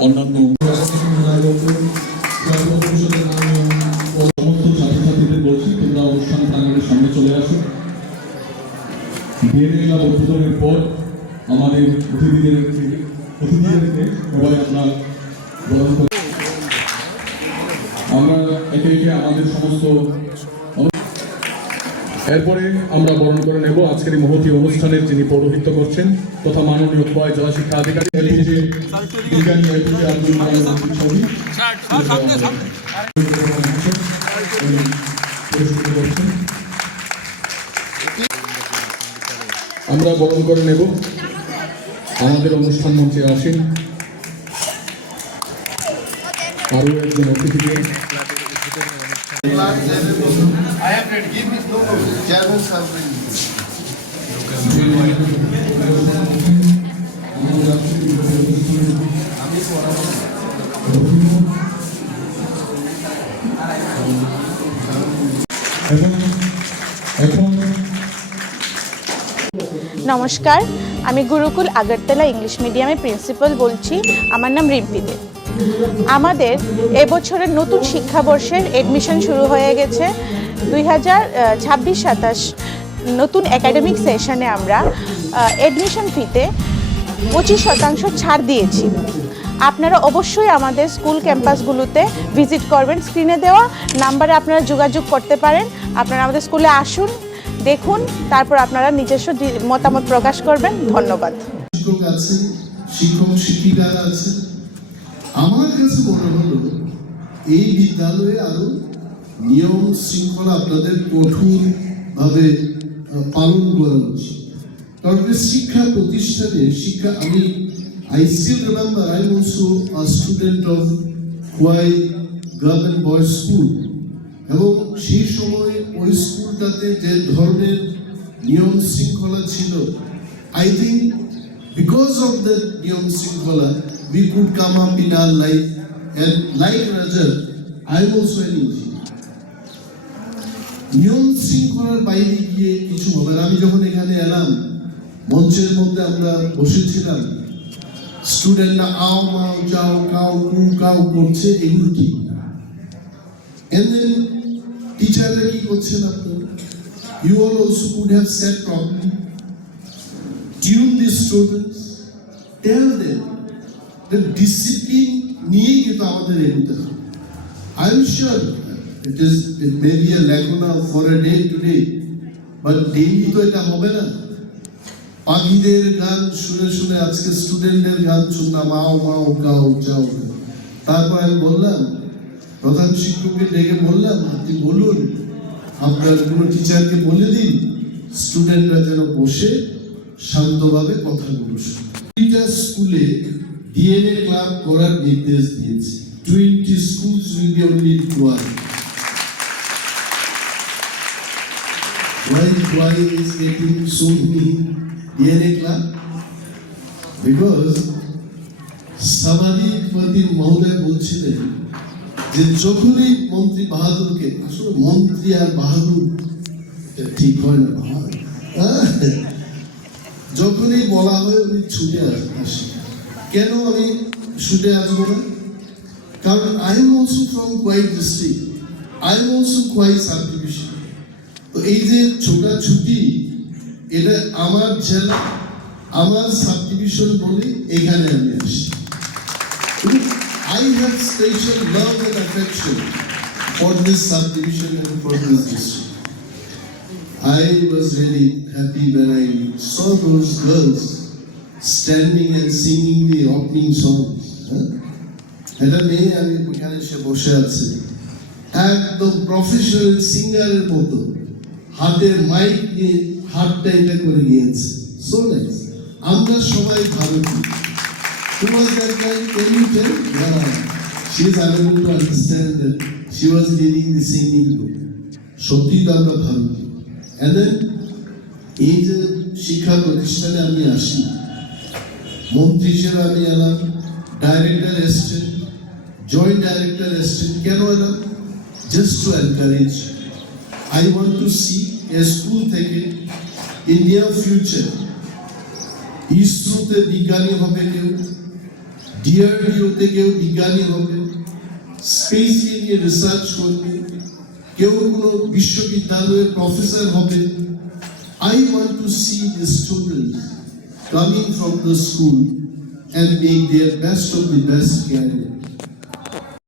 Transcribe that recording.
অন্যান্য ক্লাব উদ্বোধনের পর আমাদের অতিথিদের অতিথিদেরকে সবাই আমরা গ্রহণ করি আমরা একে একে আমাদের সমস্ত এরপরে আমরা বরণ করে নেব। আজকের এই মহতী অনুষ্ঠানের যিনি পৌরোহিত্য করছেন তথা মাননীয় উপায় জেলা শিক্ষা আধিকারিক। আমরা বরণ করে নেব। আমাদের অনুষ্ঠান মঞ্চে আসেন আরও একজন অতিথিকে নমস্কার আমি গুরুকুল আগরতলা ইংলিশ মিডিয়ামের প্রিন্সিপাল বলছি। আমার নাম রিম্পি দে। আমাদের এবছরের নতুন শিক্ষাবর্ষের এডমিশন শুরু হয়ে গেছে। দুই হাজার ছাব্বিশ সাতাশ নতুন একাডেমিক সেশনে আমরা এডমিশন ফিতে পঁচিশ শতাংশ ছাড় দিয়েছি। আপনারা অবশ্যই আমাদের স্কুল ক্যাম্পাসগুলোতে ভিজিট করবেন। স্ক্রিনে দেওয়া নাম্বারে আপনারা যোগাযোগ করতে পারেন। আপনারা আমাদের স্কুলে আসুন, দেখুন, তারপর আপনারা নিজস্ব মতামত প্রকাশ করবেন। ধন্যবাদ। শিক্ষক শিক্ষক, শিক্ষিকারা আমার কাছে মনে হলো, এই বিদ্যালয়ে আরও নিয়ম শৃঙ্খলা আপনাদের কঠোর ভাবে পালন করা উচিত। কারণ শিক্ষা প্রতিষ্ঠানে, শিক্ষা, আমি I still remember I also a student of why girl and boys school এবং সেই সময় ওই স্কুলটাতে যে ধরনের নিয়ম শৃঙ্খলা ছিল I think because of the নিয়ম শৃঙ্খলা we could come up in our life and like Rajat, I am also an engineer. নিয়ম শৃঙ্খলার বাইরে গিয়ে কিছু হবে। আমি যখন এখানে এলাম মঞ্চের মধ্যে আমরা বসেছিলাম স্টুডেন্টরা আও মাও যাও কাউ কু কাউ করছে এগুলো ঠিক না And then টিচাররা কি করছেন আপনারা You all also could have said properly, tune the students, tell them the discipline নিয়ে কিন্তু আমাদের এগোতে হবে I'm sure? It is it may be a lacuna for a day today, but daily তো এটা হবে না। পাখিদের গান শুনে শুনে আজকে স্টুডেন্টদের গান শুনলাম আও মাও গাও যাও। তারপর আমি বললাম প্রধান শিক্ষককে ডেকে বললাম আপনি বলুন আপনার কোনো টিচারকে বলে দিন স্টুডেন্টরা যেন বসে শান্তভাবে কথাগুলো শুনে। স্কুলে ডিএনএ ক্লাব করার নির্দেশ দিয়েছে twenty schools will be only one Why why is getting so many DNA club? Because সমাধিপতি মহোদয় বলছিলেন যে, যখনই মন্ত্রী বাহাদুরকে আসলে মন্ত্রী আর বাহাদুর ঠিক হয় না বাহাদুর? যখনই বলা হয় উনি ছুটে আস- আসে কেন আমি শুটে আসব না? কারণ I am also from Khowai district I am also Khowai subdivision তো এই যে ছোটা ছুটি, এটা আমার জেলা, আমার সাব ডিভিশন বলে এখানে আমি আসি I have special love and affection for this subdivision and for this district I was really happy when I saw those girls. And singing the opening songs. huh? একটা মেয়ে আমি এখানে সে বসে আছে একদম প্রফেশনাল সিঙ্গারের মতো হাতে মাইক নিয়ে হাতটা এটা করে গিয়েছে সো আমরা সবাই ভারতীয় Who was that guy? Can you tell? Yeah. She is unable to understand that she was the singing group. সত্যি আমরা ভারতীয় And then এই যে শিক্ষা প্রতিষ্ঠানে আমি আসি মন্ত্রী হিসেবে আমি এলাম ডাইরেক্টর এসছেন জয়েন্ট ডাইরেক্টর এসছেন। কেন এলাম? Just to encourage I want to see a school থেকে ইন্ডিয়া ফিউচার ইসরোতে বিজ্ঞানী হবে কেউ ডিআরডিওতে কেউ বিজ্ঞানী হবে স্পেসকে নিয়ে রিসার্চ করবে, কেউ কোনো বিশ্ববিদ্যালয়ের প্রফেসর হবে। I want to see the students. Coming from the school and make their best of the best career.